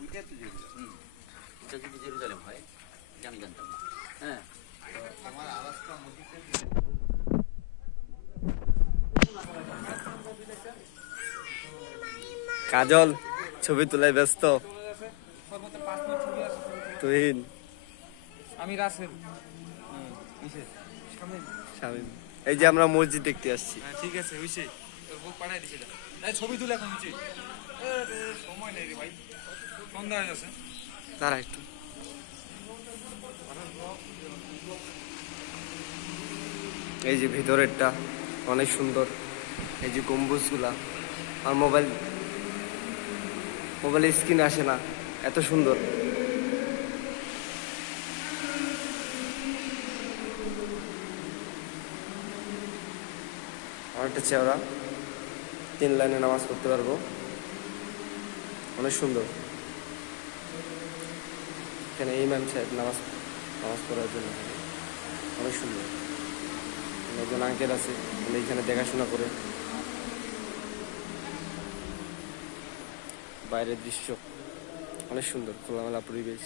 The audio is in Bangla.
ওইটা তো জেরুজালেম। ওটা যদি জেরুজালেম হয় এটা আমি জানতাম না। হ্যাঁ, তোমার আওয়াজটা মসজিদে কাজল ছবি তোলায় ব্যস্ত। তুহিন, আমি রাসেল। শামিম। এই যে আমরা মসজিদ দেখতে আসছি। হ্যাঁ ঠিক আছে, হইছে। তোর বুক পাঠাই দিছিল। এই ছবি তুলে এখন নিচে। সময় নেই রে ভাই, সন্ধ্যা হয়ে গেছে। দাঁড়া একটু। এই যে ভিতরেরটা অনেক সুন্দর। এই যে গম্বুজগুলা, আর মোবাইলের স্ক্রিন আসে না, এত সুন্দর। অনেকটা চেওড়া, 3 লাইনে নামাজ পড়তে পারবো, অনেক সুন্দর। এখানে ইমাম সাহেব নামাজ পড়ার জন্য অনেক সুন্দর। একজন আঙ্কেল আছে, উনি এখানে দেখাশোনা করে। বাইরের দৃশ্য অনেক সুন্দর, খোলামেলা পরিবেশ।